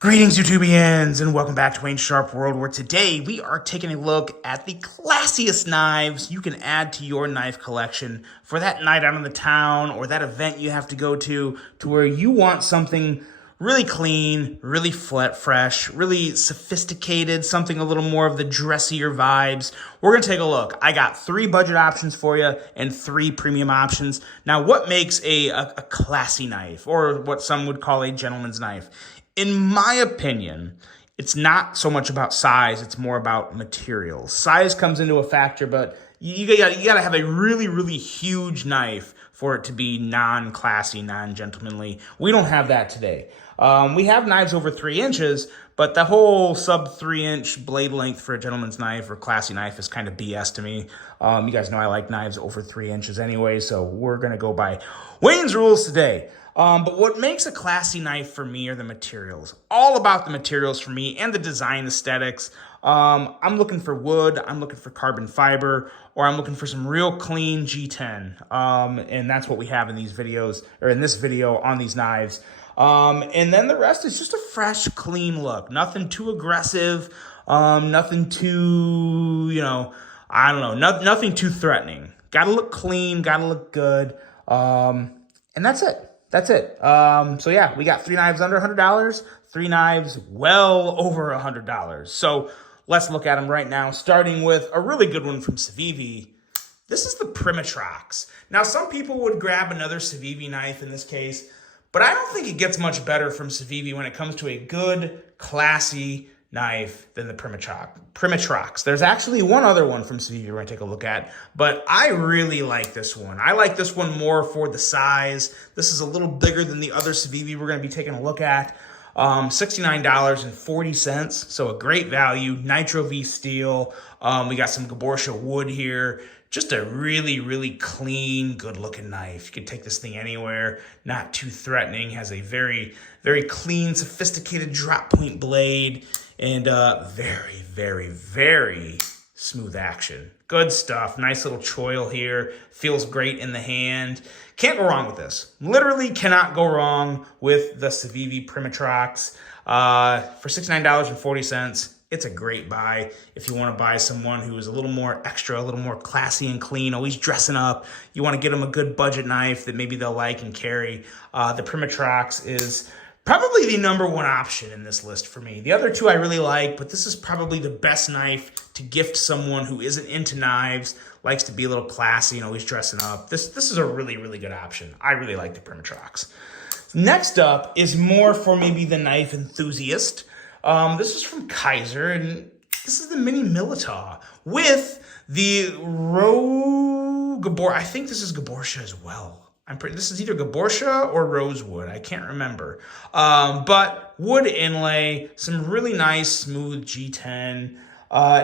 Greetings, YouTubians, and welcome back to Wayne's Sharp World, where today we are taking a look at the classiest knives you can add to your knife collection for that night out in the town or that event you have to go to where you want something really clean, really fresh, really sophisticated, something a little more of the dressier vibes. We're going to take a look. I got 3 budget options for you and 3 premium options. Now, what makes a classy knife, or what some would call a gentleman's knife? In my opinion, it's not so much about size, it's more about materials. Size comes into a factor, but you gotta have a really huge knife for it to be non-classy, non-gentlemanly. We don't have that today. We have knives over 3 inches, but the whole sub 3-inch blade length for a gentleman's knife or classy knife is kind of BS to me. You guys know I like knives over 3 inches anyway, so we're gonna go by Wayne's rules today. But what makes a classy knife for me are the materials. All about the materials for me and the design aesthetics. I'm looking for wood, I'm looking for carbon fiber, or I'm looking for some real clean G10. And that's what we have in these videos, or in this video on these knives. And then the rest is just a fresh, clean look. Nothing too aggressive, nothing too, nothing too threatening. Gotta look clean, gotta look good. And that's it. That's it. So yeah, we got 3 knives under $100, 3 knives well over $100. So let's look at them right now, starting with a really good one from Civivi. This is the Primitrox. Now, some people would grab another Civivi knife in this case, but I don't think it gets much better from Civivi when it comes to a good, classy knife than the Primitrox. There's actually one other one from Civivi we're going to take a look at, but I really like this one. I like this one more for the size. This is a little bigger than the other Civivi we're going to be taking a look at. $69.40, so a great value. Nitro V steel. We got some Gaborsha wood here. Just a really clean, good-looking knife. You can take this thing anywhere, not too threatening. Has a very clean, sophisticated drop point blade, and very smooth action. Good stuff. Nice little choil here. Feels great in the hand. Can't go wrong with this. Literally cannot go wrong with the Civivi Primitrox. For $69.40. It's a great buy if you want to buy someone who is a little more extra, a little more classy and clean, always dressing up. You want to get them a good budget knife that maybe they'll like and carry. The Primitrox is probably the #1 option in this list for me. The other 2 I really like, but this is probably the best knife to gift someone who isn't into knives, likes to be a little classy and always dressing up. This is a really good option. I really like the Primitrox. Next up is more for maybe the knife enthusiast. This is from Kaiser, and this is the Mini Militaw with the Gaborsha. I think this is Gaborsha as well. This is either Gaborsha or rosewood. I can't remember. But wood inlay, some really nice smooth G10,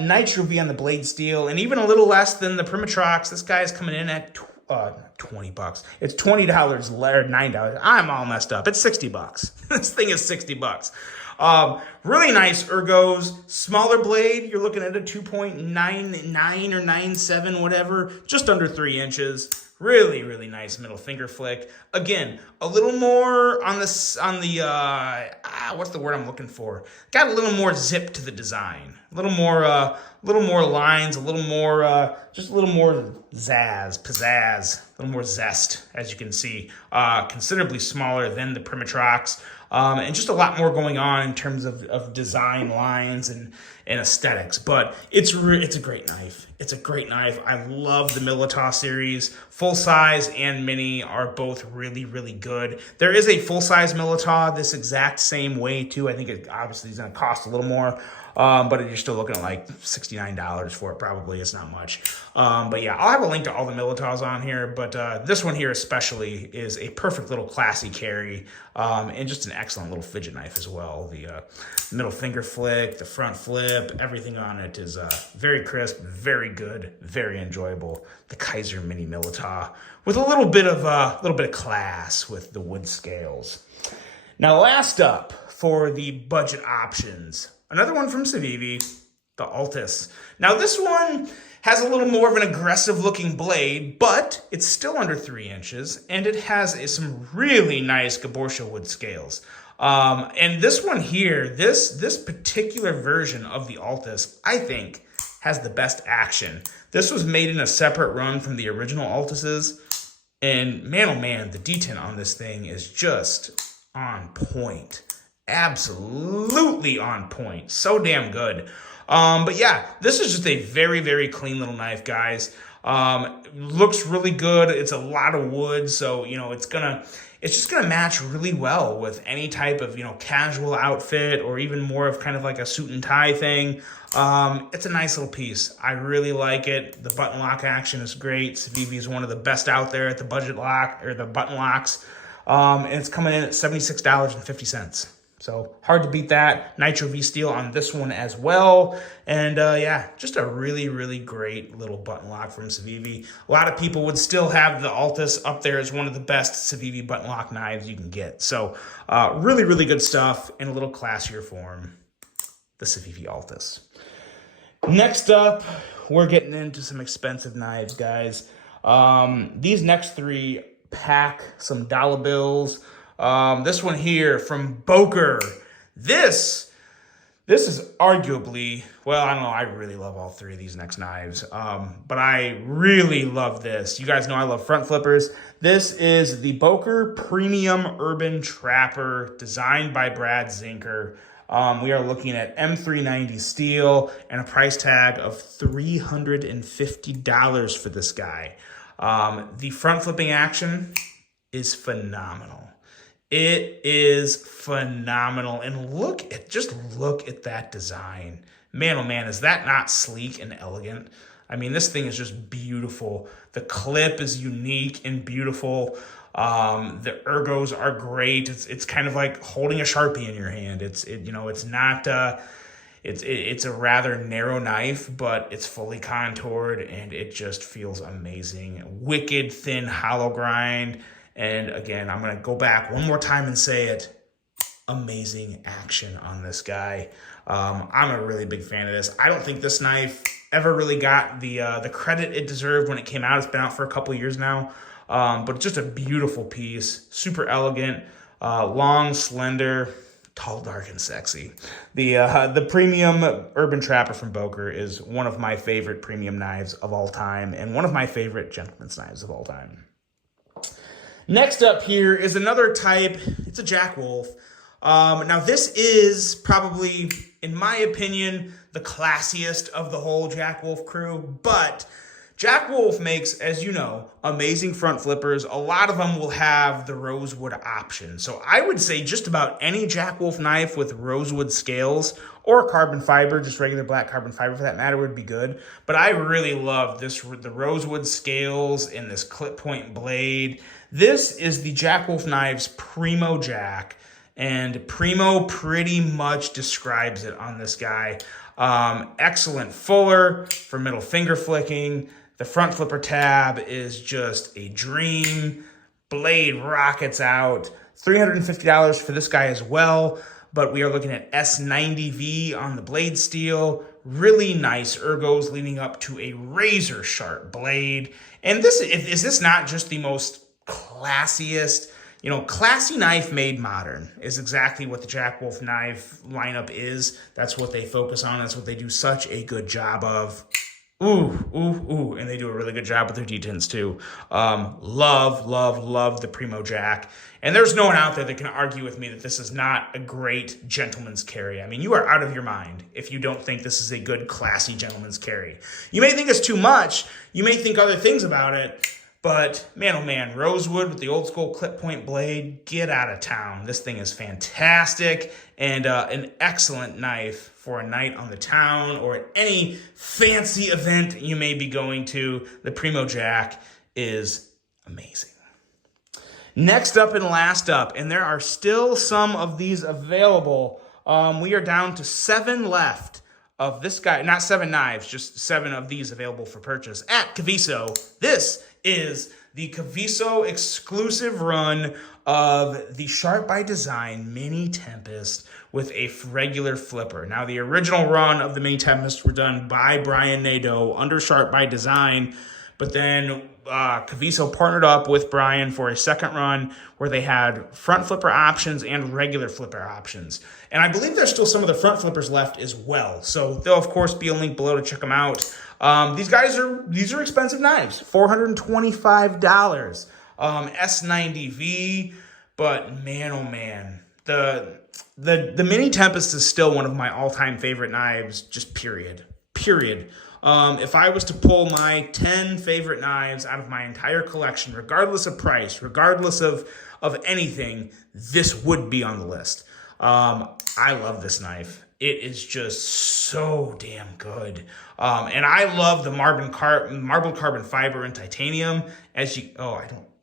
Nitro V on the blade steel, and even a little less than the Primitrox. This guy is coming in at $20. It's $20 or $9. I'm all messed up. It's $60. This thing is $60. Really nice ergos, smaller blade. You're looking at a 2.99 or 9.7, whatever, just under 3 inches. Really nice middle finger flick. Again, a little more on what's the word I'm looking for? Got a little more zip to the design. A little more lines, a little more, just a little more pizzazz, a little more zest, as you can see. Considerably smaller than the Primitrox. And just a lot more going on in terms of design lines and aesthetics. But it's a great knife. It's a great knife. I love the Militaw series. Full size and mini are both really good. There is a full size Militaw this exact same way too. I think it obviously is going to cost a little more. But you're still looking at like $69 for it, probably. It's not much. But yeah, I'll have a link to all the Militaws on here. But this one here especially is a perfect little classy carry, and just an excellent little fidget knife as well. The middle finger flick, the front flip, everything on it is very crisp, very good, very enjoyable. The Kaiser Mini Militaw with a little bit of class with the wood scales. Now, last up for the budget options. Another one from Civivi, the Altus. Now this one has a little more of an aggressive looking blade, but it's still under 3 inches, and it has some really nice Gaborsha wood scales. And this one here, this particular version of the Altus, I think, has the best action. This was made in a separate run from the original Altuses. And man, oh man, the detent on this thing is just on point. Absolutely on point. So damn good. But yeah, this is just a very, very clean little knife, guys. Looks really good. It's a lot of wood, so, you know, it's just gonna match really well with any type of, you know, casual outfit or even more of kind of like a suit and tie thing. It's a nice little piece. I really like it. The button lock action is great. Civivi is one of the best out there at the budget lock or the button locks. And it's coming in at $76.50. So hard to beat that. Nitro V Steel on this one as well. And yeah, just a really, really great little button lock from Civivi. A lot of people would still have the Altus up there as one of the best Civivi button lock knives you can get. So really, really good stuff in a little classier form. The Civivi Altus. Next up, we're getting into some expensive knives, guys. These next three pack some dollar bills. This one here from Boker. This is arguably, well, I don't know, I really love all three of these next knives. But I really love this. You guys know I love front flippers. This is the Boker Premium Urban Trapper, designed by Brad Zinker. We are looking at M390 steel and a price tag of $350 for this guy. The front flipping action is phenomenal. It is phenomenal. And look at that design. Man, oh man, is that not sleek and elegant? I mean, this thing is just beautiful. The clip is unique and beautiful. The ergos are great. It's kind of like holding a Sharpie in your hand. It's not it's a rather narrow knife, but it's fully contoured and it just feels amazing. Wicked thin hollow grind. And again, I'm going to go back one more time and say it. Amazing action on this guy. I'm a really big fan of this. I don't think this knife ever really got the credit it deserved when it came out. It's been out for a couple years now. But it's just a beautiful piece. Super elegant, long, slender, tall, dark, and sexy. The Premium Urban Trapper from Boker is one of my favorite premium knives of all time and one of my favorite gentleman's knives of all time. Next up here is another type. It's a Jack Wolf. Now this is probably, in my opinion, the classiest of the whole Jack Wolf crew, but Jack Wolf makes, as you know, amazing front flippers. A lot of them will have the rosewood option. So I would say just about any Jack Wolf knife with rosewood scales or carbon fiber, just regular black carbon fiber for that matter, would be good. But I really love the rosewood scales and this clip point blade. This is the Jack Wolf Knives Primo Jack, and Primo pretty much describes it on this guy. Excellent fuller for middle finger flicking. The front flipper tab is just a dream. Blade rockets out. $350 for this guy as well, but we are looking at S90V on the blade steel. Really nice ergos leading up to a razor sharp blade. And is this not just the most classiest, classy knife made modern is exactly what the Jack Wolf knife lineup is. That's what they focus on. That's what they do such a good job of. Ooh. And they do a really good job with their detents too. Love the Primo Jack. And there's no one out there that can argue with me that this is not a great gentleman's carry. I mean, you are out of your mind if you don't think this is a good, classy gentleman's carry. You may think it's too much. You may think other things about it. But, man, oh man, rosewood with the old school clip point blade, get out of town. This thing is fantastic and an excellent knife for a night on the town or at any fancy event you may be going to. The Primo Jack is amazing. Next up and last up, and there are still some of these available. We are down to 7 left of this guy, not 7 knives, just 7 of these available for purchase at Caviso. This is the Caviso exclusive run of the Sharp by Design Mini Tempest with a regular flipper. Now, the original run of the Mini Tempest were done by Brian Nadeau under Sharp by Design, But then Caviso partnered up with Brian for a second run where they had front flipper options and regular flipper options. And I believe there's still some of the front flippers left as well. So there'll, of course, be a link below to check them out. These are expensive knives, $425. S90V, but man, oh man, the Mini Tempest is still one of my all-time favorite knives, just period. If I was to pull my 10 favorite knives out of my entire collection, regardless of price, regardless of anything, this would be on the list. I love this knife. It is just so damn good. And I love the marble carbon fiber and titanium.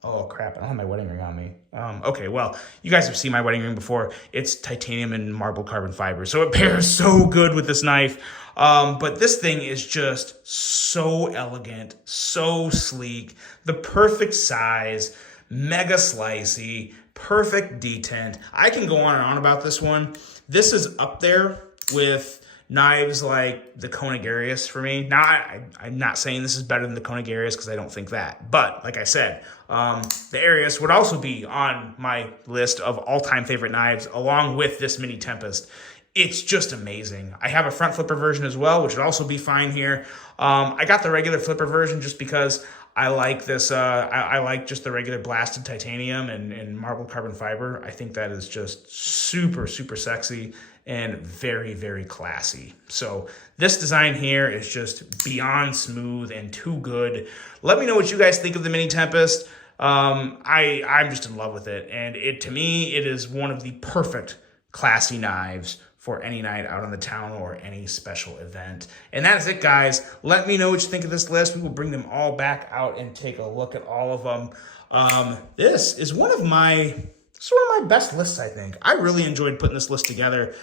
Oh crap, I don't have my wedding ring on me. Okay, well, you guys have seen my wedding ring before. It's titanium and marble carbon fiber, so it pairs so good with this knife. But this thing is just so elegant, so sleek, the perfect size, mega slicey, perfect detent. I can go on and on about this one. This is up there with knives like the Conigarius for me. Now, I'm not saying this is better than the Conigarius because I don't think that. But like I said, the Arius would also be on my list of all-time favorite knives along with this Mini Tempest. It's just amazing. I have a front flipper version as well, which would also be fine here. I got the regular flipper version just because I like this. I like just the regular blasted titanium and marble carbon fiber. I think that is just super, super sexy and very, very classy. So this design here is just beyond smooth and too good. Let me know what you guys think of the Mini Tempest. I'm just in love with it. And to me, it is one of the perfect classy knives for any night out on the town or any special event. And that's it, guys. Let me know what you think of this list. We will bring them all back out and take a look at all of them. This is one of my best lists, I think. I really enjoyed putting this list together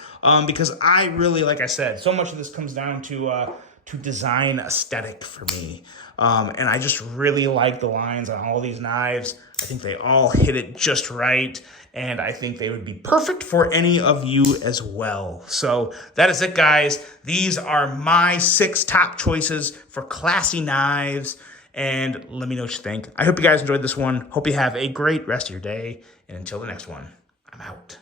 because I really, like I said, so much of this comes down to design aesthetic for me. And I just really like the lines on all these knives. I think they all hit it just right. And I think they would be perfect for any of you as well. So that is it, guys. These are my 6 top choices for classy knives. And let me know what you think. I hope you guys enjoyed this one. Hope you have a great rest of your day. And until the next one, I'm out.